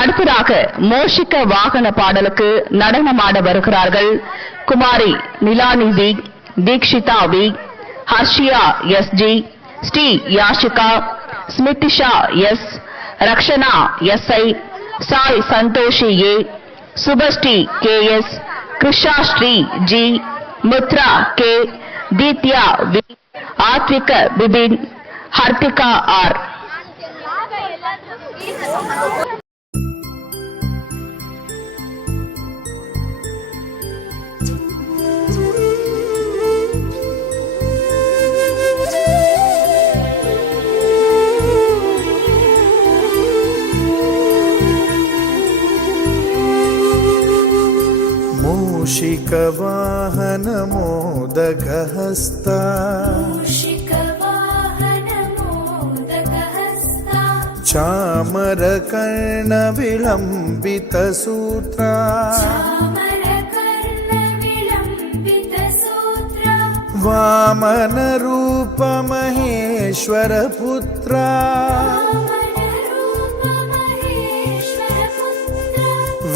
அடுத்ததாக மோஷிக வாகன பாடலுக்கு நடனமாட வருகிறார்கள் Kumari Nilanidhi, Dheekshitha V, Harshiya S G, Sri Yashika, Smithisha S, Rakshana S I, Sai Santhoshi A, Subhasri K S, Krisha Sri G, Mudra K, Theethya V, Aadhvika Bipin, Harthika R. मूषिकवाहन मोदकहस्ता चामरकर्ण विलम्बितसूत्रा वामनरूप महेश्वरपुत्रा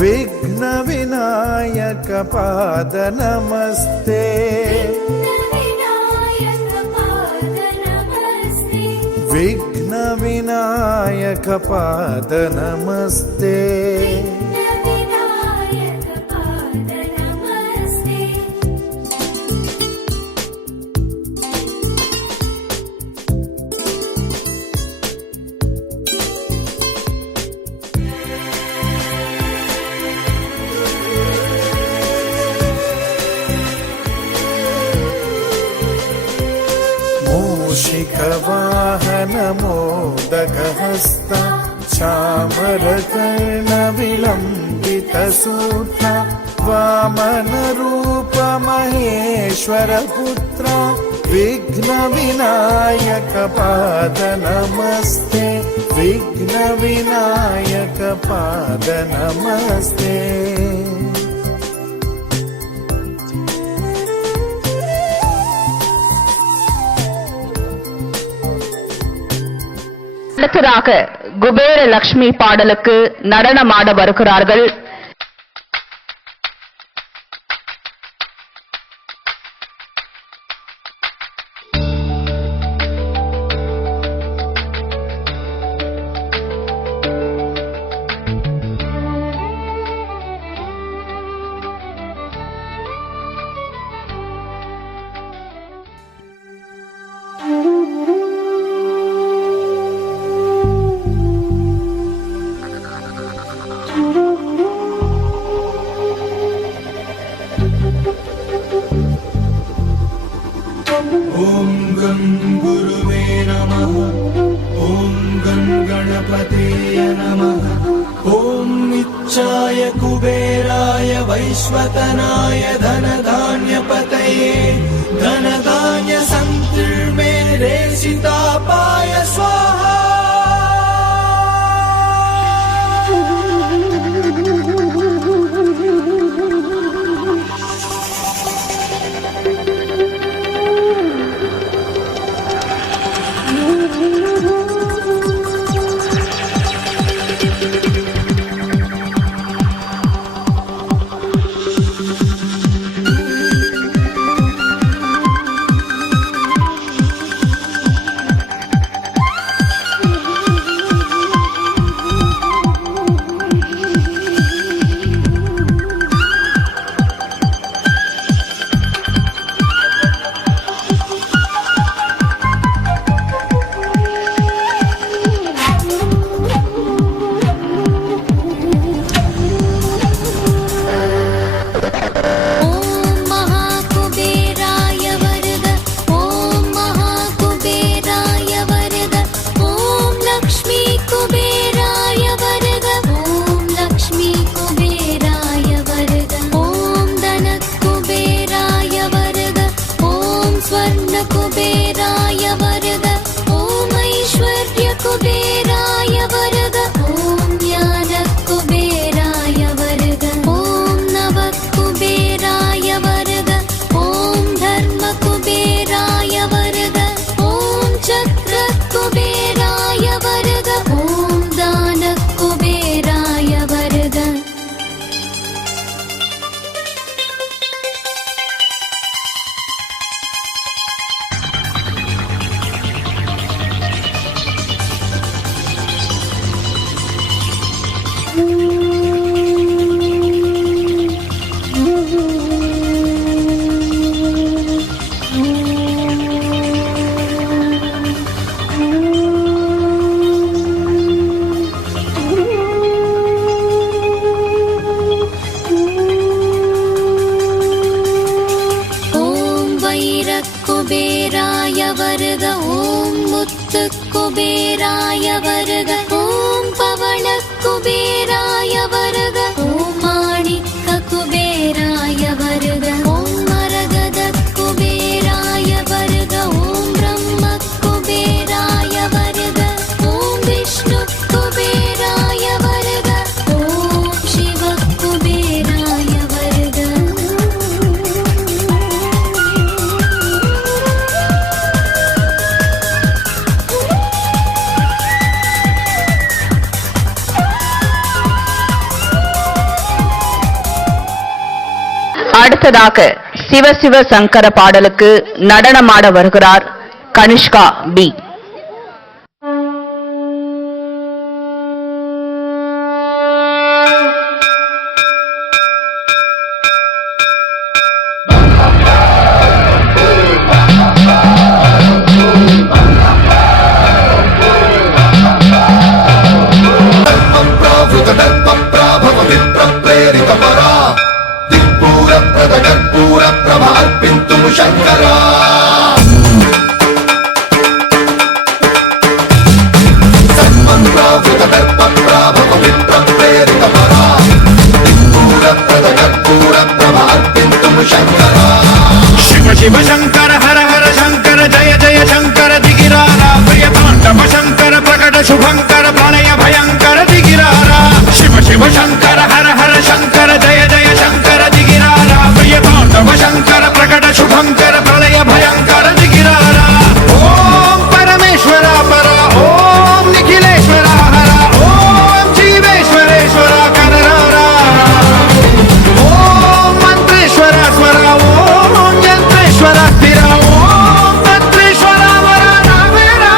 विघ्न विनायक पाद नमस्ते विघ्न विनायक पाद नमस्ते मूषिकवाहन मोदकहस्ता चामरकर्ण विलम्बितसूत्रा वामनरूप महेश्वरपुत्रा विघ्न विनायक पाद नमस्ते विघ्न विनायक पाद नमस्ते அடுத்ததாக குபேர லட்சுமி பாடலுக்கு நடனமாட வருகிறார்கள் ओम गं गुरुवे नमः। ओम गं गणपतये नमः। ओम इच्छाय कुबेराय वैश्वतनाय धनधान्यपतये धनधान्य संतीर्मे रेषितापाय स्वाहा। குபேராய வருக ஓம் முத்து குபேராய வருக ஓம் பவள குபேராய வருக ஓம் மாணிக்க குபேராய வருக ஓம் மரகத குபேராய வருக ஓம் பிரம்ம குபேராய வருக ஓம் விஷ்ணு குபேராய வருக ஓம் சிவ குபேராய வருக. அடுத்ததாக சிவ சிவ சங்கர பாடலுக்கு நடனமாட வருகிறார் கனிஷ்கா பி. శంకరా సన్మంత్రావృత దర్ప ప్రాభవ విప్ర ప్రేరిత పరా దిక్పూర ప్రద కర్పూర ప్రభ అర్పింతుం శంకరా. శివ శివ శంకర హర హర శంకర జయ జయ శంకర దిగిరారా ప్రియతాండవ శంకర ప్రకట శుభంకర ప్రణయ భయంకర దిగిరారా. శివ శివ శంకర హర హర శంకర జయ జయ శంకర దిగిరారా ప్రియతాండవ శంకర ప్రకట శుభంకర ప్రళయ భయంకర దిగిరారా. ఓం పరమేశ్వర పర ఓం నిఖిలేశ్వర హర ఓం జీవేశ్వరేశ్వర కరరారా. ఓం మంత్రేశ్వర స్వర ఓం యంత్రేశ్వర స్థిర ఓం తంత్రేశ్వర వర రావేరా.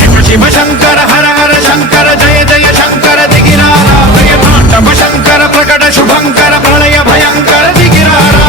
శివ శివ శంకర హర హర శంకర జయ జయ శంకర దిగిరారా ప్రియతాండవ శంకర ప్రకట శుభంకర ప్రళయ భయంకర దిగిరారా.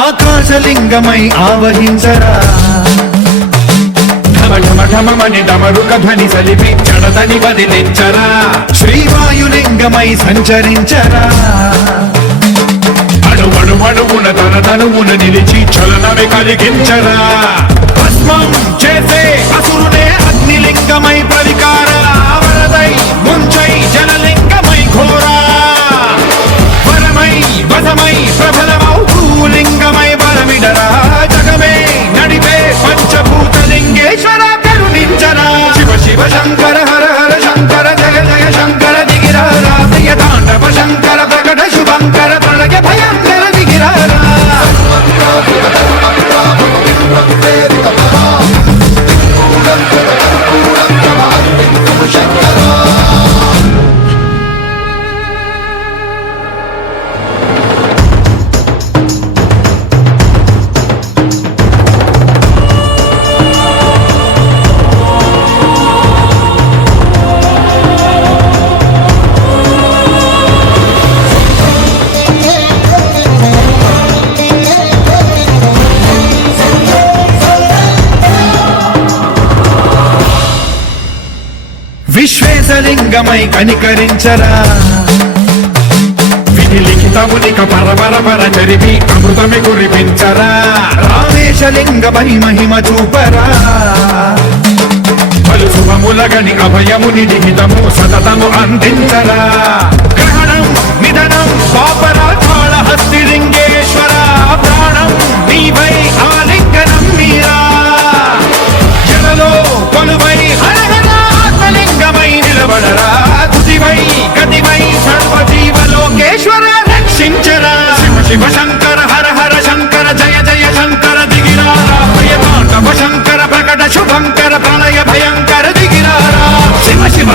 ఆకాశలింగమై ఆవహించరా ఢమఢమఢమని డమరుక ధ్వని సలిపి చడదని వదిలించరా. శ్రీవాయులింగమై సంచరించరా అణువణువున తన తనువున నిలిచి చలనమే కలిగించరా. భస్మం చేసే అసురునే అగ్నిలింగమై ప్రవికార వరదై ముంచై జలలింగమై ఘోరా. వరమై వసమై ప్రబలమౌ భూలింగమై బలమిడరా జగమే నడిపే పంచభూతలింగేశ్వర కరుణించరా. శివ శివ శంకర హర హర శంకర జయ జయ శంకర దిగిరారా ప్రియతాండవ శంకర ప్రకట శుభంకర ప్రళయ భయంకర దిగిరారా. విశ్వేశలింగమై కనికరించరా విధి లిఖితమునిక పరపర చరివి అమృతమి కురిపించరా. రామేశలింగమై మహిమ చూపరా పలు శుభములగని అభయముని నిహితము సతతము అందించరా. గ్రహణం నిధనం పాపరా కాళహస్తి లింగేశ్వర ప్రాణం నీవై ఆలింగనం మీరా. జలలో కొలువై హరహర ఆత్మలింగమై నిలబడరా తుదివై గతివై సర్వజీవలోకే విఘ్నేశ్వర రక్షించరా శివ శివ శంకర హర హర శంకర జయ జయ శంకర దిగిరారా ప్రియ తాండవ శంకర ప్రకట శుభంకర ప్రళయ భయంకర దిగిరారా శివ శివ